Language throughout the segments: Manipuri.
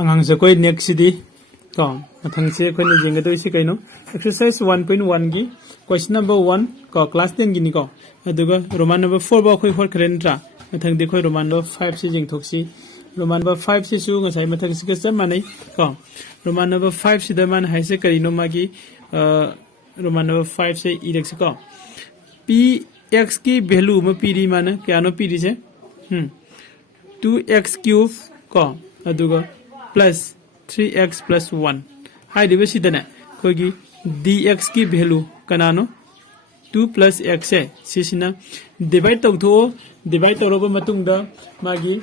angang se koi next di ko mathang se koi na jing do isi kaino exercise 1.1 gi question number 1 ko class 10 gi ni ko aduga roman number 4 ba khoi hor khren tra mathang di khoi roman number 5 si jing thoksi roman number 5 si su ngasai mathang si ka sam manai ko roman number 5 si da man hai se kari no ma gi roman number 5 se irex ko p x की वैल्यू में पीरी माने क्या नो पीरी से 2x क्यूब को अदुगा प्लस 3x प्लस 1 हाई दिवस इधर कोई की dx की वैल्यू कनानो 2 प्लस x है सिसिना डिवाइड तो रोबो मतुंग दा मागी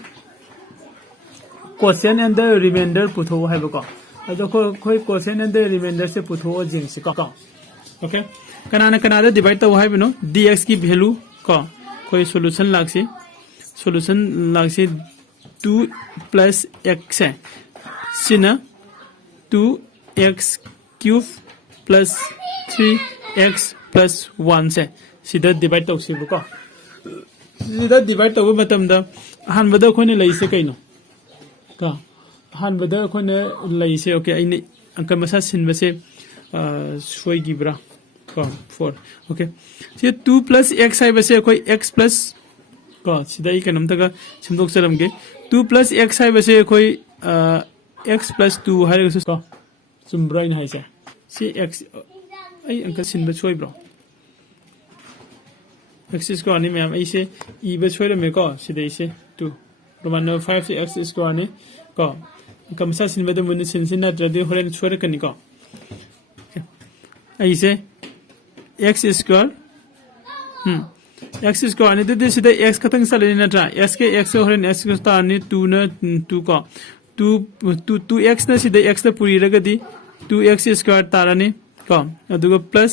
क्वेश्चन एंड द रिमाइंडर पुथो है बको अदो कोई क्वेश्चन एंड द रिमाइंडर से पुथो जिंग से को ओके कनाना डिवाइड तो है बनो dx की वैल्यू को कोई सॉल्यूशन लागसे 2 प्लस x है सिना 2x cube plus 3x plus 1 से सीधा डिवाइड तो सी बको सीधा डिवाइड तो मतलब दा हान बदा कोने लइसे कइनो का हान बदा कोने लइसे ओके आइने अंक मसा सिनबसे सोई गिब्रा 4 ओके ये 2 प्लस x है बसे कोई x प्लस को सीधा ही कनम तक सिमदोक चलम के 2 प्लस x है बसे कोई x प्लस 2 है को सुम्ब्राइन है से x आई अंक सिनब छोय ब्रो x को आने में हम ऐसे e बे छोय में को सीधा इसे 2 रोमान नंबर 5 से x को आने को कमसा सिनब दे मुनि सिन ना जदे होरेन छोय कनी को ऐसे x स्क्वायर x स्क्वायर ने दे सीधा x खतंग सले ना ट्रा x के x हो रहे x को स्टार ने 2 ना 2 को 2x ना सीधा x ना पूरी रगदी 2x स्क्वायर तारा ने को अदुगा प्लस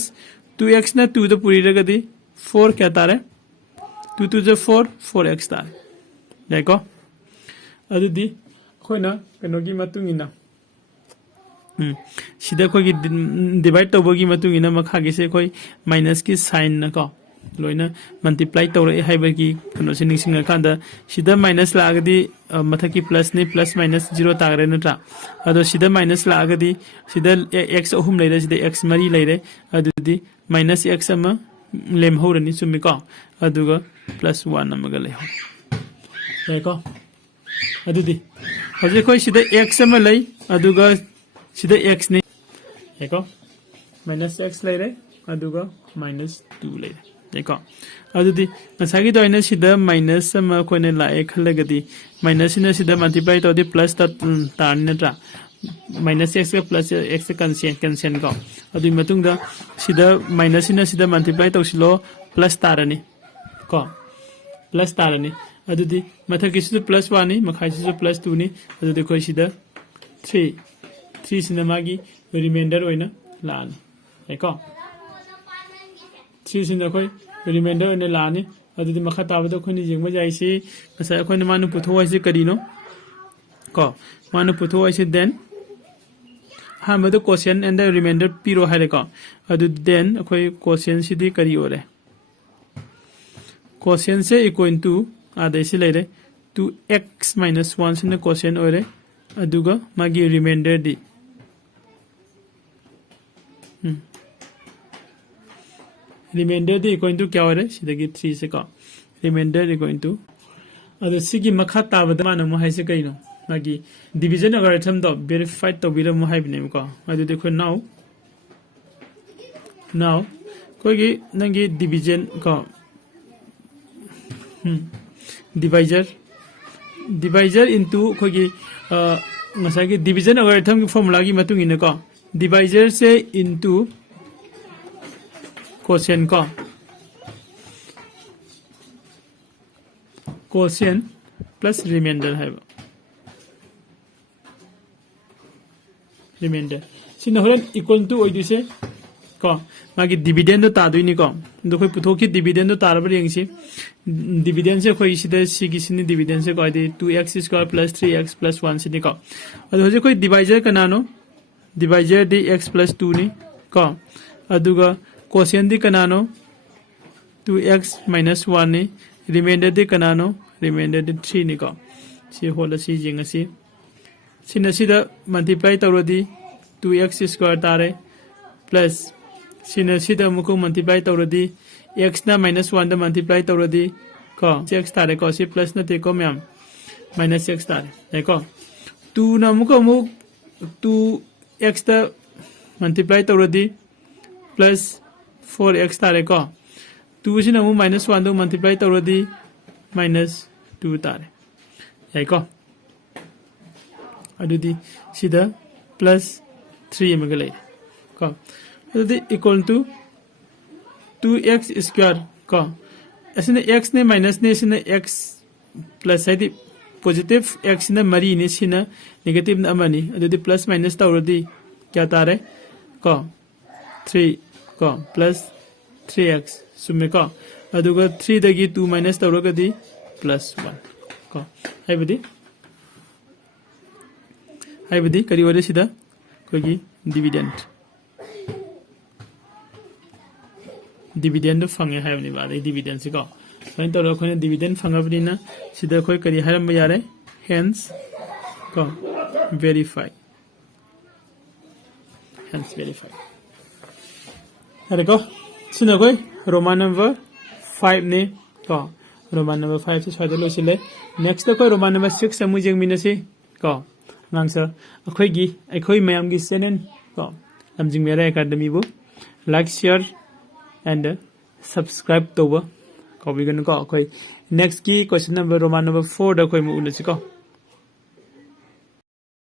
2x ना 2 तो पूरी रगदी 4 क्या तारा 2 2 जो 4x तारा देखो अदुदी कोई ना कनोगी मतुंगिना सीधा कोई डिवाइड तौबगी मतुंग इना मखागे से कोई माइनस की साइन न को लोइना मल्टीप्लाई तौरे हाइबगी कनो से निसिंग कांदा सीधा माइनस लागदी मथकी प्लस ने प्लस माइनस 0 तागरे नट्रा अदो सीधा माइनस लागदी सीधा x अहुम लेरे सीधा x मरी लेरे अदुदी माइनस x अमा लेम होरनी सुमि को अदुगा प्लस 1 अमगा ले हो देखो अदुदी हजे कोई सीधा x अमा ले अदुगा सीधा x ने देखो माइनस x ले रहे अदुगा माइनस 2 ले रहे देखो अदुदी मसागी तो इन्हें सीधा माइनस में कोई ने लाए खलेगदी माइनस इन्हें सीधा मल्टीप्लाई तो दे प्लस तार ने ट्रा माइनस x का प्लस x का कैंसिल को अदुई मतुंग दा सीधा माइनस इन्हें सीधा मल्टीप्लाई तो सिलो प्लस तारनी को प्लस तारनी अदुदी मथा किसी तो प्लस 1 नी मखाई से प्लस 2 नी अदुदी कोई सीधा 3 सिनेमा की रिमाइंडर होइना लानी देखो 3 सिनेमा कोई रिमाइंडर होने लानी अदुदी मखा ताबदो खोनि जिंगबा जाइसे कसा खोनि मानु पुथोवाइसे करिनो को मानु पुथोवाइसे देन हामदो क्वेश्चन एंड द रिमाइंडर पीरो हारे को अदु देन कोई क्वेश्चन सिदी करी ओरे क्वेश्चन से इक्वल टू आदेसी लेरे 2x - 1 सिने क्वेश्चन ओरे अदुगा मागी रिमाइंडर दी रिमाइंडर दी इक्वल टू क्या हो रहा है सीधा की 3 से का रिमाइंडर इक्वल टू अदो सिगी मखा ताबद मानो मोहाई से कइनो मागी डिवीजन एल्गोरिथम दो वेरीफाइड तो बिरो मोहाई बने को अदो देखो नाउ कोई की नंगी डिवीजन को डिवाइजर इनटू कोई की मसागी डिवीजन एल्गोरिथम की फॉर्मूला की मतुंग इन को डिवाइजर से इनटू क्वेश्चन को क्वेश्चन प्लस रिमाइंडर है रिमाइंडर सिन होरन इक्वल टू ओइदिसे को मागी डिविडेंड तादुइनि को दो कोई पुथोकी डिविडेंड तारबर यंगसी डिविडेंड से कोई सिदा सिगिसिनि डिविडेंड से कोई 2x square plus 3x plus 1 सिनि को अदो होजे कोई डिवाइजर कनानो डिवाइजर दी x प्लस 2 नि को अदुगा क्वेश्चन दी कनानो 2x minus 1 ni remainder दी कनानो remainder दी 3 नि को सी होला सी जिंगसी सिना सिदा मल्टीप्लाई तौरदी 2x स्क्वायर तारे प्लस सिना सिदा मुको मल्टीप्लाई तौरदी x ना -1 दा मल्टीप्लाई तौरदी को x तारे को सी प्लस नते को मैम -x तारे देखो 2 ना मुको 2x दा मल्टीप्लाई तौरदी प्लस 4x तारे को 2 सिना मु -1 दा मल्टीप्लाई तौरदी -2 तारे देखो अदुदी सिदा प्लस 3 मगले को अदुदी इक्वल टू 2x स्क्वायर को ऐसे x ने माइनस ने सिना x प्लस है दी पॉजिटिव x ने मरी ने सिना नेगेटिव न अमनी अदुदी प्लस माइनस तौरदी क्या तारे को 3 को प्लस 3x सुमे को अदुगा 3 दगी 2 माइनस तौरगदी प्लस 1 को हाइबदी करी वरे सिदा कोई डिविडेंड फंगे हाइबनी बात डिविडेंड से को फाइन तो रखने डिविडेंड फंगबनीना सिदा कोई करी हारम यारे हेंस को वेरीफाई अरे को सिना कोई रोमान नंबर 5 ने को रोमान नंबर 5 से स्वाद लो सिले नेक्स्ट कोई रोमान नंबर 6 समु जेंग मिनसे को नांगसा अखोई मैम की चैनल को लमजिंग मेरा एकेडमी बो लाइक शेयर एंड सब्सक्राइब तो कॉपी को अखोई नेक्स्ट की क्वेश्चन नंबर रोमान नंबर 4 दा कोई मु उनसे को